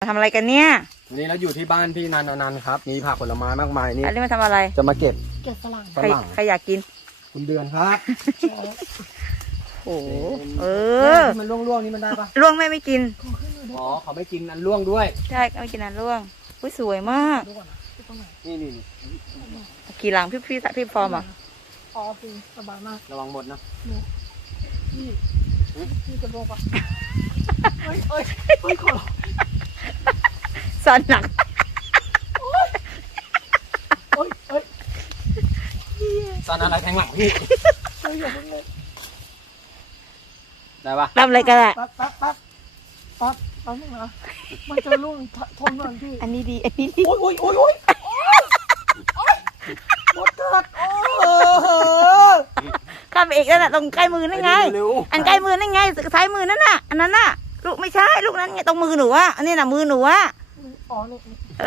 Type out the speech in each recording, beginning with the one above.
ทำอะไรกันเนี่ยวันนี้เราอยู่ที่บ้านพี่นันอนันต์ครับมีผักผลไม้มากมายนี่อันนี้มาทำอะไรจะมาเก็บฝรั่งใครอยากกินคุณเดือนครับโอ้เออมันร่วงๆนี่มันได้ปะร่วงไม่กินอ๋อเขาไม่กินอันร่วงด้วยใช่ไม่กินอันร่วงอุ้ยสวยมากนี่ขี่หลังพี่ฟอร์มอ่ะอ๋อคือสบายมากระวังหมดนะพี่จะลงปะเอ้ยขอสั่นหนักสันอะไรแทงหลังพี่ได้ปะทำอะไรกันอ่ะปั๊บนึงนะมันจะล่วงทนก่อนพี่อันนี้ดีโอ้ยหมดเกิดข้ามไปอีกนั่นน่ะตรงใกล้มือนั่นไงอันใกล้มือนั่นไงซ้ายมือนั่นน่ะอันนั้นน่ะลูกไม่ใช่ลูกนั้นไงตรงมือหนูอ่ะอันนี้น่ะมือหนูอ่ะอ๋อนี่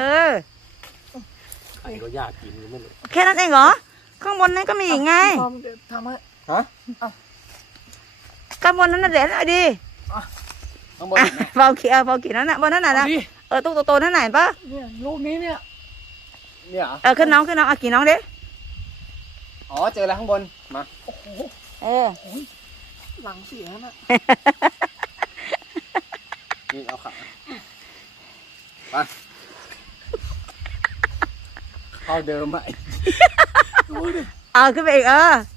ใครก็อยากกินไม่รู้แค่นั้นเองเหรอข้างบนนั้นก็มีอีกไงทำให้ฮะข้างบนนั้นน่ะเด็ดเอาดีข้างบนเบาขี่นั่นน่ะบนนั้นน่ะนะตุ๊กโตนั่นไหนปะเนี่ยลูกนี้เนี่ยขึ้นน้องเอาขี่น้องดิอ๋อเจอแล้วข้างบนมาโอ้โหหลังเสียน่ะนี่เอาขาไปเข้าเดิมไปเอาขึ้นไปอีก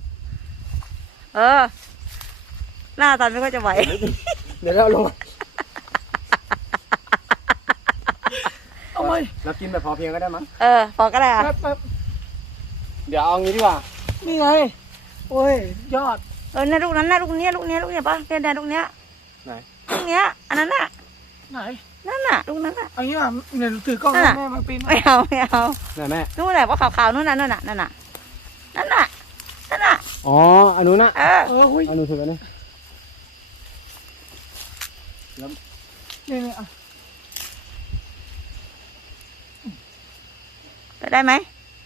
หน้าตอนไม่ค่อยจะไหวเดี๋ยวเราลงเอาไปเรากินแบบพอเพียงก็ได้มั้งพอก็ได้อะเดี๋ยวเอางี้ดีกว่านี่ไงโอ้ยยอดเนี่ยลูกนั้นนะลูกเนี้ยป่ะเนี่ยลูกเนี้ยไหนลูกเนี้ยอันนั้นน่ะไหนนั่นน่ะลูกนั้นน่ะอันนี้อ่ะเนี่ยถือกล้องแม่มาปีนไม่เอาไหนแม่นู่นแหละว่าขาวๆนู่นน่ะอ๋ออันนู้นนะหุ้ยอันนู้นถือกันนี่แล้วนี่อ่ะไปได้ไหม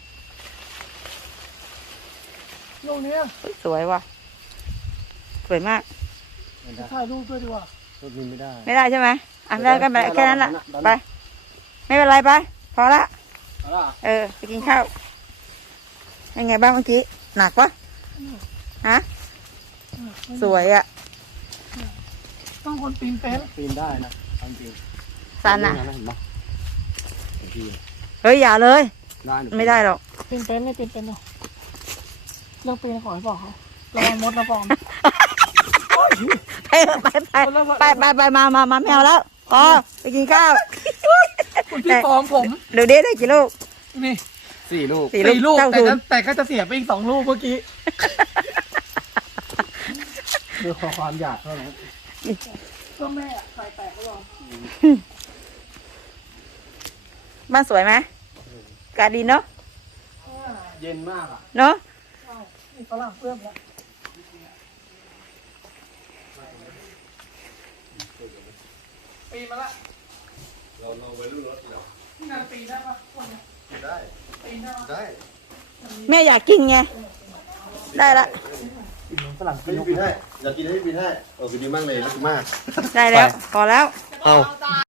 ลูกนี้สวยว่ะสวยมากถ่ายรูปด้วยดีกว่ารูปนี้ไม่ได้ใช่ไหมได้กันไปแค่นั้นแหละไปไม่เป็นไรไปพอละไปกินข้าวยังไงบ้างเมื่อกี้หนักปะฮะสวยอ่ะต้องคนปีนเป็นปีนได้นะปีนสันอ่ะเฮ้ยอย่าเลยไม่ได้หรอกปีนเป็นไม่ปีนเป็นหรอกเรื่องปีนขอให้บอกเขาระวังมดนะฟอมไปมาแมวแล้วพอไปกินข้าวคุณพี่ฟอมผมเดี๋ยวได้กี่ลูกนี่ 4 ลูกแต่ก็จะเสียไปอีก2 ลูกเมื่อกี้คือความอยากเท่านั้นก็แม่ใส่แตกก็ลองบ้านสวยไหมกาดีเนาะเย็นมากอ่ะเนาะนี่ฝรั่งเพื่อนละปีมาละเราไปรุ่นรถเหรอนี่นานปีได้ปะคนได้ปีได้แม่อยากกินไงได้ละฝรั่งกินให้อยากกินให้กินให้กินดีมากเลยรักมากได้แล้วพอแล้วเอา